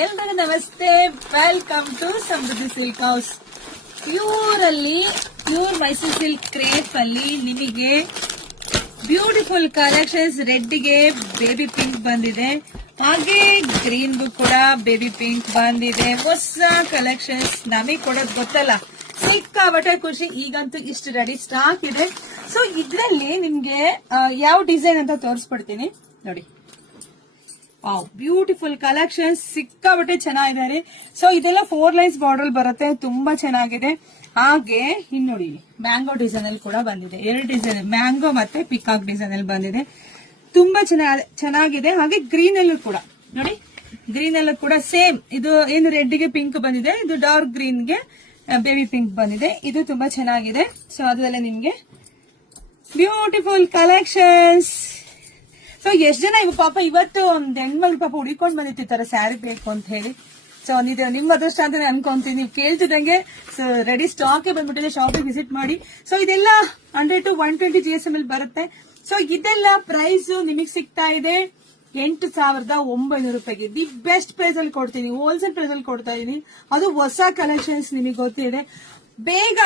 ಎಲ್ರಿಗೂ ನಮಸ್ತೆ, welcome to Samruddhi silk house. Pure Mysuru silk crepe ಅಲ್ಲಿ ನಿಮಗೆ ಬ್ಯೂಟಿಫುಲ್ ಕಲೆಕ್ಷನ್ಸ್. ರೆಡ್ ಗೆ ಬೇಬಿ ಪಿಂಕ್ ಬಂದಿದೆ, ಹಾಗೆ ಗ್ರೀನ್ ಗೂ ಕೂಡ ಬೇಬಿ ಪಿಂಕ್ ಬಂದಿದೆ. ಹೊಸ ಕಲೆಕ್ಷನ್ಸ್ ನಮಗೆ ಕೊಡೋದು ಗೊತ್ತಲ್ಲ, ಸಿಕ್ಕಾಬಟ್ಟೆ ಖುಷಿ. ಈಗಂತೂ ಇಷ್ಟು ರೆಡಿ ಸ್ಟಾಕ್ ಇದೆ. ಸೊ ಇದ್ರಲ್ಲಿ ನಿಮ್ಗೆ ಯಾವ ಡಿಸೈನ್ ಅಂತ ತೋರಿಸ್ಬಿಡ್ತೀನಿ ನೋಡಿ. ಬ್ಯೂಟಿಫುಲ್ ಕಲೆಕ್ಷನ್ಸ್, ಸಿಕ್ಕಾಬಟ್ಟೆ ಚೆನ್ನಾಗಿದ್ದಾರೆ. ಸೊ ಇದೆಲ್ಲ 4 ಲೈನ್ಸ್ ಬಾರ್ಡರ್ ಬರುತ್ತೆ, ತುಂಬಾ ಚೆನ್ನಾಗಿದೆ. ಹಾಗೆ ಇನ್ ನೋಡಿ, ಮ್ಯಾಂಗೋ ಡಿಸೈನ್ ಅಲ್ಲಿ ಕೂಡ ಬಂದಿದೆ. 2 ಡಿಸೈನ್, ಮ್ಯಾಂಗೋ ಮತ್ತೆ ಪಿಕಾಕ್ ಡಿಸೈನ್ ಅಲ್ಲಿ ಬಂದಿದೆ, ತುಂಬಾ ಚೆನ್ನಾಗಿದೆ. ಹಾಗೆ ಗ್ರೀನ್ ಅಲ್ಲೂ ಕೂಡ ನೋಡಿ, ಗ್ರೀನ್ ಅಲ್ಲೂ ಕೂಡ ಸೇಮ್. ಇದು ಏನು ರೆಡ್ ಗೆ ಪಿಂಕ್ ಬಂದಿದೆ, ಇದು ಡಾರ್ಕ್ ಗ್ರೀನ್ ಗೆ ಬೇಬಿ ಪಿಂಕ್ ಬಂದಿದೆ. ಇದು ತುಂಬಾ ಚೆನ್ನಾಗಿದೆ. ಸೊ ಅದರಲ್ಲೇ ನಿಮ್ಗೆ ಬ್ಯೂಟಿಫುಲ್ ಕಲೆಕ್ಷನ್ಸ್. ಸೊ ಎಷ್ಟ್ ಜನ ಪಾಪ ಇವತ್ತು ಒಂದ್ ಹೆಣ್ಮಗಳು ಪಾಪ ಹುಡಿಕೊಂಡ್ ಬಂದಿರ್ತಾರೆ ಸ್ಯಾರಿ ಬೇಕು ಅಂತ ಹೇಳಿ. ಸೊ ಇದು ನಿಮ್ ಅದೃಷ್ಟ ಅಂತಾನೆ ಅನ್ಕೊಂತೀನಿ. ನೀವು ಕೇಳ್ತಿದಂಗೆ ಸೊ ರೆಡಿ ಸ್ಟಾಕ್ ಬಂದ್ಬಿಟ್ಟಿದೆ, ಶಾಪಿಗೆ ವಿಸಿಟ್ ಮಾಡಿ. ಸೊ ಇದೆಲ್ಲ 100 to 120 GSM ಅಲ್ಲಿ ಬರುತ್ತೆ. ಸೊ ಇದೆಲ್ಲ ಪ್ರೈಸ್ ನಿಮಗೆ ಸಿಗ್ತಾ ಇದೆ 8,900 ರೂಪಾಯಿಗೆ. ದಿ ಬೆಸ್ಟ್ ಪ್ರೈಸ್ ಅಲ್ಲಿ ಕೊಡ್ತೀನಿ, ಹೋಲ್ಸೇಲ್ ಪ್ರೈಸ್ ಅಲ್ಲಿ ಕೊಡ್ತಾ ಇದೀನಿ. ಅದು ಹೊಸ ಕಲೆಕ್ಷನ್ಸ್, ನಿಮಗೆ ಗೊತ್ತಿದೆ. ಬೇಗ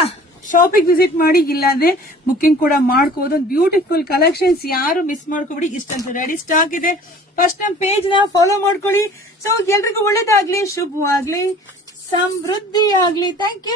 ಶಾಪಿಗೆ ವಿಸಿಟ್ ಮಾಡಿ, ಇಲ್ಲಾಂದ್ರೆ ಬುಕಿಂಗ್ ಕೂಡ ಮಾಡ್ಕೋಬಹುದು. ಒಂದು ಬ್ಯೂಟಿಫುಲ್ ಕಲೆಕ್ಷನ್ಸ್, ಯಾರು ಮಿಸ್ ಮಾಡ್ಕೋಬಿಡಿ. ಇಷ್ಟಂತ ರೆಡಿ ಸ್ಟಾಕ್ ಇದೆ. ಫಸ್ಟ್ ನಮ್ಮ ಪೇಜ್ ನ ಫಾಲೋ ಮಾಡ್ಕೊಳ್ಳಿ. ಸೊ ಎಲ್ರಿಗೂ ಒಳ್ಳೇದಾಗ್ಲಿ, ಶುಭವಾಗ್ಲಿ, ಸಮೃದ್ಧಿ ಆಗ್ಲಿ. Thank you.